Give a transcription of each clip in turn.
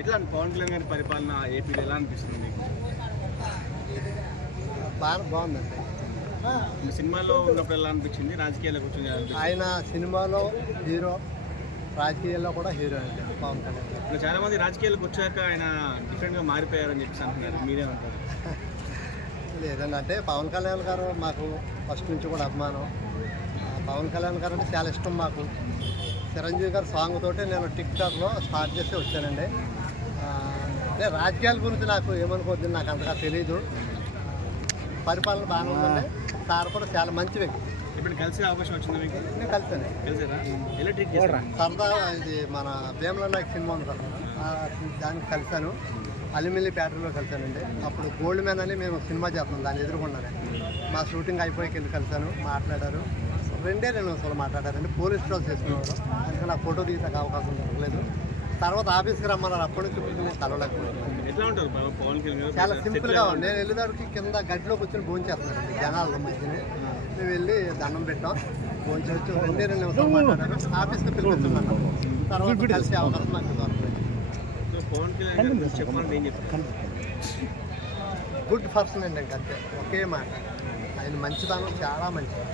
ఎట్లా పవన్ కళ్యాణ్ గారి పరిపాలన ఏపీలో ఎలా అనిపిస్తుంది బాగా బాగుందండి. సినిమాలో ఉన్నప్పుడు ఎలా అనిపించింది? రాజకీయాలకు వచ్చింది ఆయన సినిమాలో హీరో రాజకీయాల్లో కూడా హీరో అండి పవన్ కళ్యాణ్. ఇప్పుడు చాలా మంది రాజకీయాలకు వచ్చాక ఆయన డిఫరెంట్గా మారిపోయారని చెప్పేసి అంటున్నారు. మీరే అంటారు లేదండి అంటే పవన్ కళ్యాణ్ గారు మాకు ఫస్ట్ నుంచి కూడా అభిమానం. పవన్ కళ్యాణ్ గారు అంటే చాలా ఇష్టం మాకు. చిరంజీవి గారి సాంగ్ తోటి నేను టిక్ టాక్లో స్టార్ట్ చేసి వచ్చానండి. అంటే రాజకీయాల గురించి నాకు ఏమనుకోవద్దు నాకు అంతగా తెలియదు పరిపాలన బాగానే ఉందండి. సార్ కూడా చాలా మంచి వ్యక్తి. ఇప్పుడు కలిసే అవకాశం వచ్చిందా మీకు? నేను కలిసాను. కలిసారా? సరదా ఇది మన భీమల నాయక్ సినిమా ఉంది కదా ఆ దానికి కలిశాను అలిమిల్లి ప్యాటర్లో కలిశానండి అప్పుడు గోల్డ్ మ్యాన్ అని మేము సినిమా చేస్తున్నాం దాన్ని ఎదుర్కొన్నాను. మా షూటింగ్ అయిపోయి కింద కలిశాను మాట్లాడారు. రెండే రెండు నిమిషాలు మాట్లాడారండి పోలీస్ స్టాల్ చేసుకున్నారు అందుకే నాకు ఫోటో తీసే అవకాశం దొరకలేదు. తర్వాత ఆఫీస్కి రమ్మన్నారు. అప్పటి నుంచి ఇప్పుడు నేను కలవలేకపోయాను చాలా సింపుల్గా ఉంది. నేను వెళ్ళేదానికి కింద గడ్డిలో కూర్చొని భోజనం చేస్తున్నారండి జనాలు మధ్యని. మేము వెళ్ళి దండం పెట్టాం. భోజనం రెండే రెండు నిమిషాలు మాట్లాడారు ఆఫీస్కి పిలుపుతున్నాను తర్వాత కలిసే అవకాశం నాకు దొరకలేదు. గుడ్ పర్సన్ అండి ఇంకంతే ఒకే మాట. ఆయన మంచితనం చాలా మంచిది.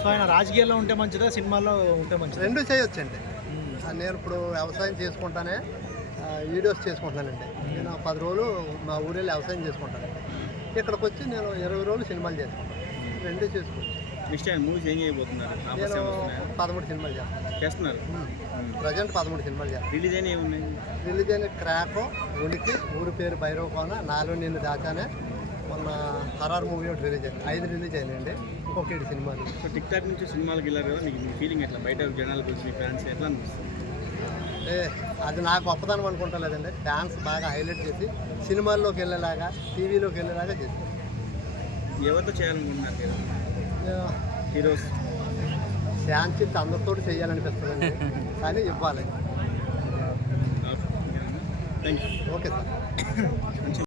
సో ఆయన రాజకీయాల్లో ఉంటే మంచిదా సినిమాల్లో ఉంటే మంచిదా? రెండు చేయొచ్చండి. ఆ, నేను ఇప్పుడు వ్యవసాయం చేసుకుంటానే వీడియోస్ చేసుకుంటానండి నేను పది రోజులు మా ఊరెళ్ళి వ్యవసాయం చేసుకుంటానండి ఇక్కడికి వచ్చి నేను ఇరవై రోజులు సినిమాలు చేసుకుంటాను రెండు చేసుకోవచ్చు. నెక్స్ట్ టైం మూవీస్ ఏం చేయబోతున్నారు? నేను? పదమూడు సినిమాలు చేస్తాను. చేస్తున్నారు? ప్రజెంట్ పదమూడు సినిమాలు చేస్తాను. రిలీజ్ అయిన ఏమున్నాయి? రిలీజ్ అయిన క్రాకో ఉనికి ఊరి పేరు భైరవ కోన నాలో నిన్ను దాచానే మొన్న హరార్ మూవీ ఒకటి రిలీజ్ అయింది. ఐదు రిలీజ్ అయినాయండి. ఏడు సినిమాలు. సో టిక్ టాక్ నుంచి సినిమాలకు వెళ్ళారు కదా మీకు మీ ఫీలింగ్ ఎట్లా? బయట జనాలకు వచ్చి మీ ఫ్యాన్స్ ఎట్లా అనిపిస్తుంది? అంటే అది నాకు గొప్పతనం అనుకుంటా లేదండి డాన్స్ బాగా హైలైట్ చేసి సినిమాల్లోకి వెళ్ళేలాగా టీవీలోకి వెళ్ళేలాగా చేసి ఎవరితో చేయాలనుకుంటున్నారు మీరు? హీరోస్. ఛాన్స్ ఇచ్చి అందరితో చేయాలనిపిస్తుందండి కానీ ఇవ్వాలి. Thank you okay sir.